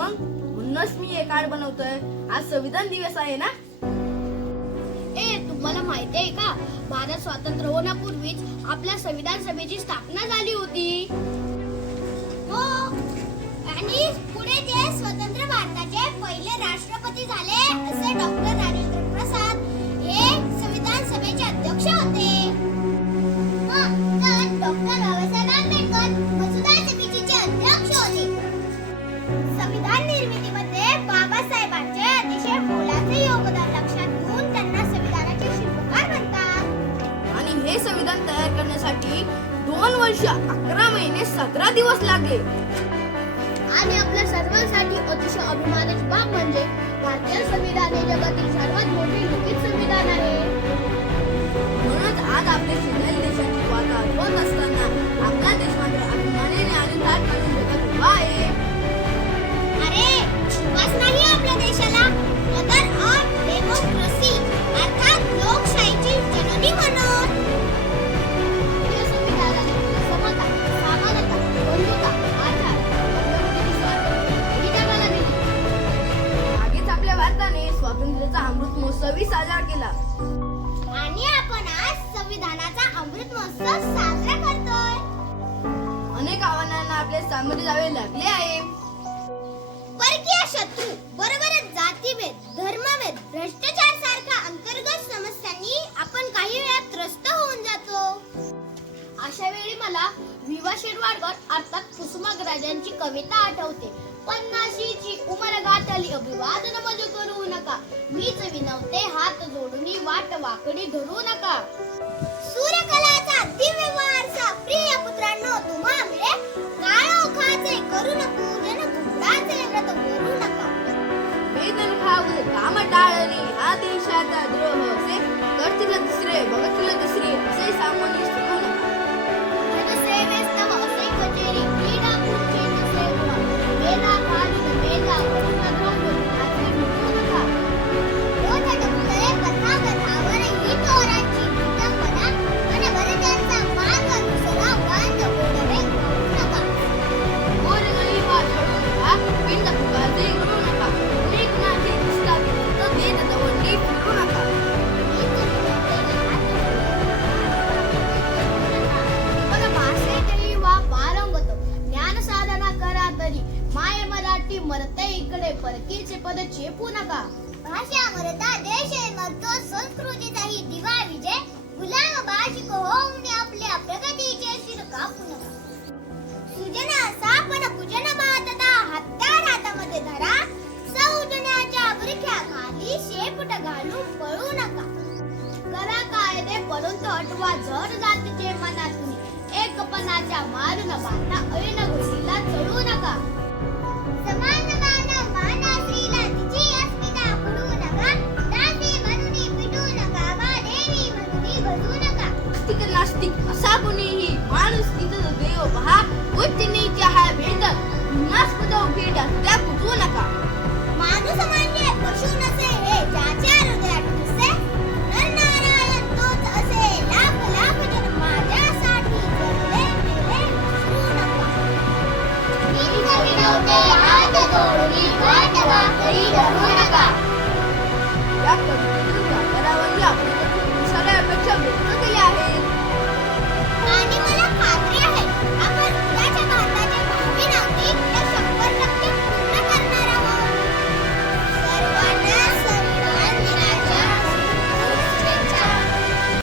मग म्हणूनच मी हे कार्ड बनवतोय. आज संविधान दिवस आहे ना? ए तुम्हाला माहिती आहे का? भारत स्वातंत्र्य होण्यापूर्वीच आपल्या संविधान सभेची स्थापना झाली होती. संविधान निर्मितीमध्ये बाबासाहेबांचे अतिशय मोलाचे योगदान लक्षात घेऊन त्यांना संविधानाचे शिल्पकार म्हणतात. आणि हे संविधान तयार करण्यासाठी दोन वर्ष अकरा महिने सतरा दिवस लागले. आणि आपल्या सर्वांसाठी अतिशय अभिमानाची बाब म्हणजे भारतीय संविधान हे जगातील सर्वात मोठे लिखित संविधान आहे. भारताने स्वातंत्र्याचा अमृत महोत्सवही साजरा केला. आणि आपण आज संविधानाचा अमृत महोत्सव साजरा करतोय. अनेक आव्हानांना आपले सामोरे जावे लागले आहे. परकीय शत्रू बरोबरच जातीभेद धर्मभेद भ्रष्टाचार सारख्या अंतर्गत समस्यांनी आपण काही वेळा त्रस्त होऊन जातो. अशा वेळी मला विवा शिरवाडकर अर्थात कुसुमाग्रजांची कविता आठवते. पन्नाशीची उमर गाठली अभिवादन मज करू नका. मीच विनवते हात जोडून वाट वाकडी धरू नका. सूर्यकलाचा दिव्य वारसा प्रिय पुत्रांनो तुम्हा मिळे काळोखाचे नको जन घुमडाचे व्रत करू नका. वेदन खाऊन काम टाळणे हा देशाचा द्रोह. मरते इकडे परकीचे पद चेपू नका. भाषा मरता देश मरतो संस्कृतीचाही दिवा विजय. गुलाम भाषिक होऊन आपल्या प्रगतीचे शिर कापू नका. सुजना सापन कुजन मातता हत्यार हातामध्ये धरा. सौजनाच्या बुरख्या खाली शेपूट घालून पळू नका. करा कायदे परंतु अटवा जड जातीचे मनातून. एकपणाच्या मारून बांधा ऐन गोष्टीला चढू नका. नास्तिक असा कुणीही माणूस तिथं देव पहा उच्च नीच हा भेद. नास्पद भेद त्या कुठू नका. माणूस म्हणजे पशु नसे हे ज्याच्या हृदयात नसे. नरनारायण तोच असे लाख लाख जन माझ्यासाठी जगले मेले नका. मी नव्हते. ulivuota la querida Mónaca.